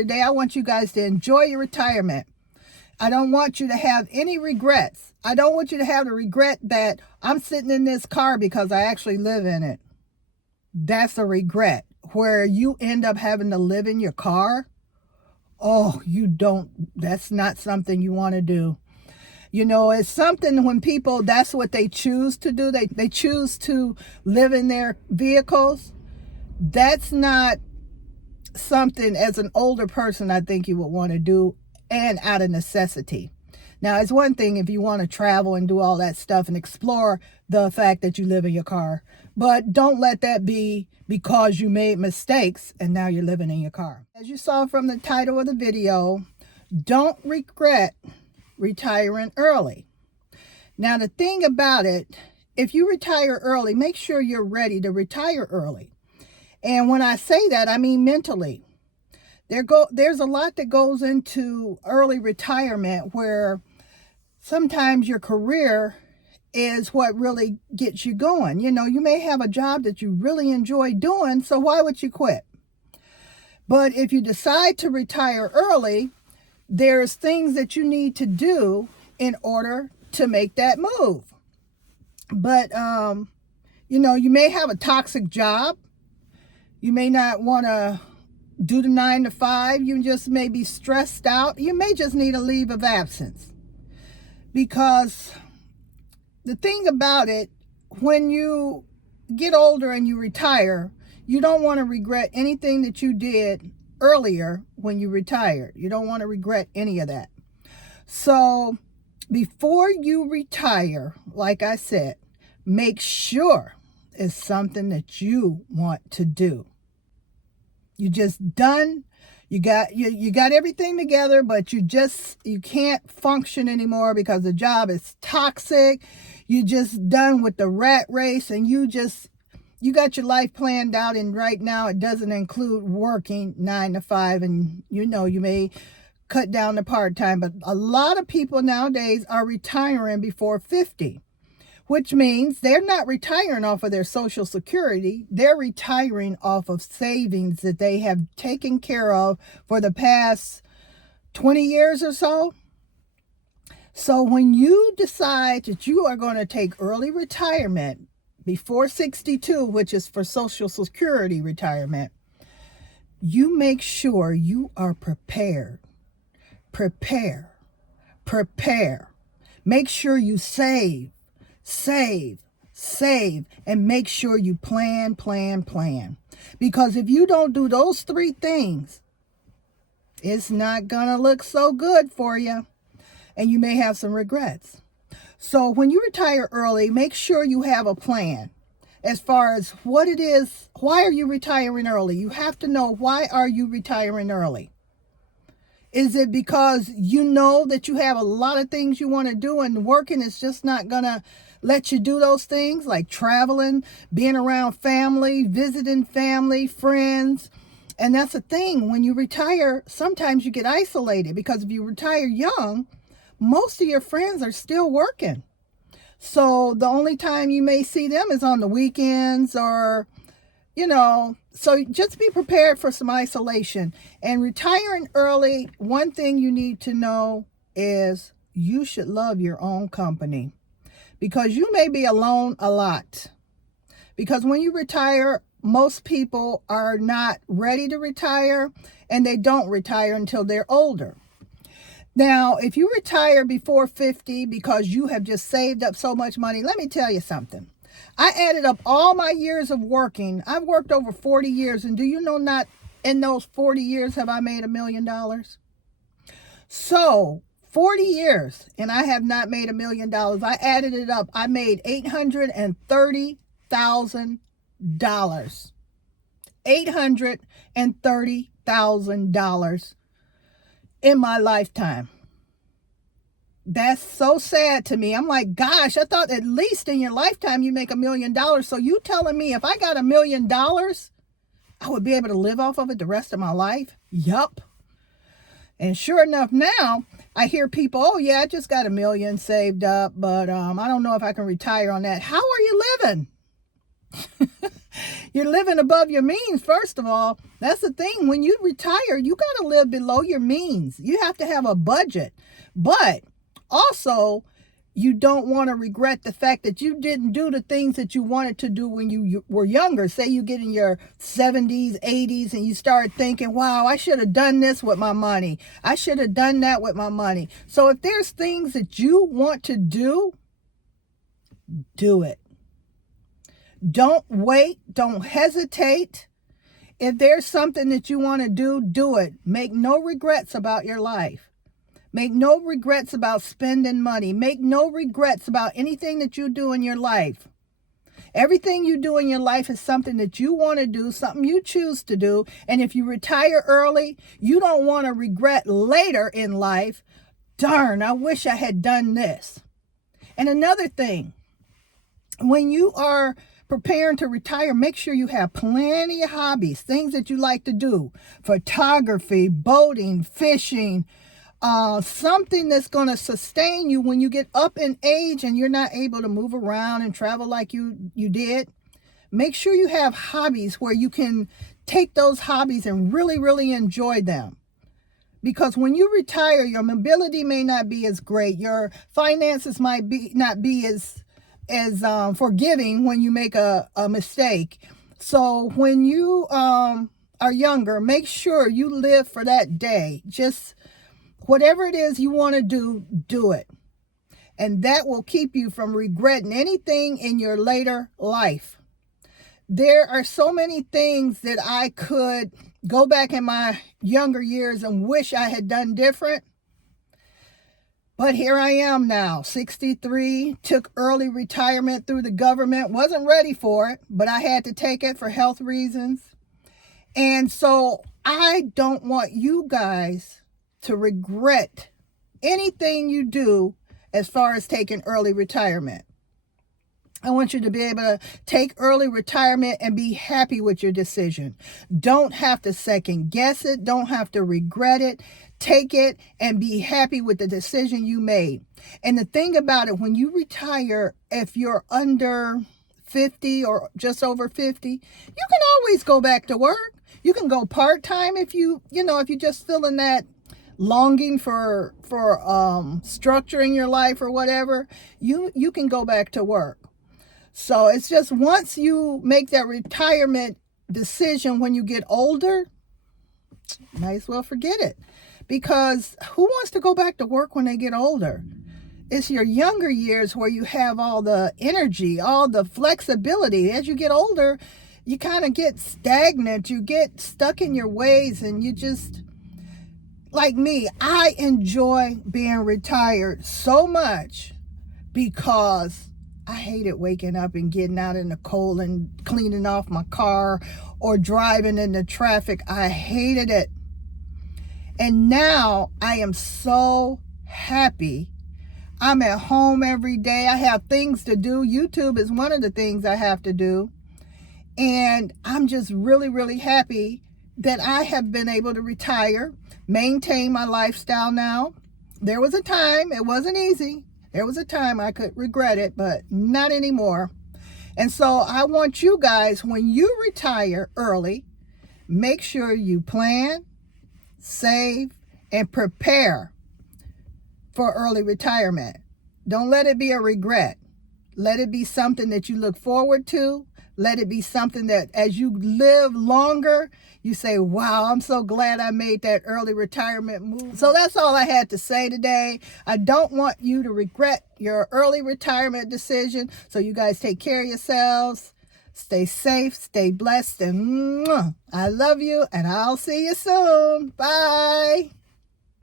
Today, I want you guys to enjoy your retirement. I don't want you to have any regrets. I don't want you to have the regret that I'm sitting in this car because I actually live in it. That's a regret where you end up having to live in your car. Oh, you don't. That's not something you want to do. You know, it's something when people, that's what they choose to do. They choose to live in their vehicles. That's not something as an older person I think you would want to do, and out of necessity. Now, it's one thing if you want to travel and do all that stuff and explore the fact that you live in your car, but don't let that be because you made mistakes and now you're living in your car. As you saw from the title of the video, don't regret retiring early. Now, the thing about it, if you retire early, make sure you're ready to retire early. And when I say that, I mean mentally. There's a lot that goes into early retirement where sometimes your career is what really gets you going. You know, you may have a job that you really enjoy doing, so why would you quit? But if you decide to retire early, there's things that you need to do in order to make that move. But, you know, you may have a toxic job. You may not want to do the 9 to 5. You just may be stressed out. You may just need a leave of absence. Because the thing about it, when you get older and you retire, you don't want to regret anything that you did earlier when you retired. You don't want to regret any of that. So before you retire, like I said, make sure it's something that you want to do. You just done. You got everything together, but you can't function anymore because the job is toxic. You just done with the rat race, and you got your life planned out, and right now it doesn't include working 9 to 5, and you know you may cut down to part-time, but a lot of people nowadays are retiring before 50. Which means they're not retiring off of their Social Security. They're retiring off of savings that they have taken care of for the past 20 years or so. So when you decide that you are going to take early retirement before 62, which is for Social Security retirement, you make sure you are prepared. Prepare. Make sure you save, and make sure you plan. Because if you don't do those 3 things, it's not gonna look so good for you, and you may have some regrets. So when you retire early, make sure you have a plan as far as what it is. Why are you retiring early? You have to know, why are you retiring early? Is it because you know that you have a lot of things you want to do and working is just not going to let you do those things, like traveling, being around family, visiting family, friends? And that's the thing. When you retire, sometimes you get isolated because if you retire young, most of your friends are still working. So the only time you may see them is on the weekends, or, you know, so just be prepared for some isolation. And retiring early, one thing you need to know is you should love your own company, because you may be alone a lot. Because when you retire, most people are not ready to retire, and they don't retire until they're older. Now, if you retire before 50 because you have just saved up so much money, let me tell you something. I added up all my years of working. I've worked over 40 years, and do you know, not in those 40 years have I made $1 million? So 40 years, and I have not made $1 million. I added it up. I made $830,000. $830,000 in my lifetime. That's so sad to me. I'm like, gosh, I thought at least in your lifetime you make $1 million. So you telling me if I got $1 million, I would be able to live off of it the rest of my life? Yup. And sure enough, now I hear people, oh yeah, I just got $1 million saved up, but I don't know if I can retire on that. How are you living? You're living above your means, first of all. That's the thing. When you retire, you got to live below your means. You have to have a budget. But also, you don't want to regret the fact that you didn't do the things that you wanted to do when you were younger. Say you get in your 70s, 80s, and you start thinking, wow, I should have done this with my money. I should have done that with my money. So if there's things that you want to do, do it. Don't wait. Don't hesitate. If there's something that you want to do, do it. Make no regrets about your life. Make no regrets about spending money. Make no regrets about anything that you do in your life. Everything you do in your life is something that you want to do, something you choose to do. And if you retire early, you don't want to regret later in life, darn, I wish I had done this. And another thing, when you are preparing to retire, make sure you have plenty of hobbies, things that you like to do. Photography, boating, fishing, something that's going to sustain you when you get up in age and you're not able to move around and travel like you did. Make sure you have hobbies where you can take those hobbies and really, really enjoy them. Because when you retire, your mobility may not be as great. Your finances might not be as forgiving when you make a mistake. So when you are younger, make sure you live for that day. Just whatever it is you want to do, do it. And that will keep you from regretting anything in your later life. There are so many things that I could go back in my younger years and wish I had done different. But here I am now, 63, took early retirement through the government, wasn't ready for it, but I had to take it for health reasons. And so I don't want you guys to regret anything you do as far as taking early retirement. I want you to be able to take early retirement and be happy with your decision. Don't have to second guess it. Don't have to regret it. Take it and be happy with the decision you made. And the thing about it, when you retire, if you're under 50 or just over 50, you can always go back to work. You can go part-time if you just feeling that longing for structure in your life or whatever, you can go back to work. So it's just once you make that retirement decision when you get older, might as well forget it. Because who wants to go back to work when they get older? It's your younger years where you have all the energy, all the flexibility. As you get older, you kind of get stagnant. You get stuck in your ways and you just, like me, I enjoy being retired so much because I hated waking up and getting out in the cold and cleaning off my car or driving in the traffic. I hated it. And now I am so happy. I'm at home every day. I have things to do. YouTube is one of the things I have to do. And I'm just really, really happy that I have been able to retire, maintain my lifestyle now. There was a time, it wasn't easy. There was a time I could regret it, but not anymore. And so I want you guys, when you retire early, make sure you plan, save, and prepare for early retirement. Don't let it be a regret. Let it be something that you look forward to. Let it be something that as you live longer, you say, wow, I'm so glad I made that early retirement move. So that's all I had to say today. I don't want you to regret your early retirement decision. So you guys take care of yourselves. Stay safe, stay blessed, and I love you, and I'll see you soon. Bye.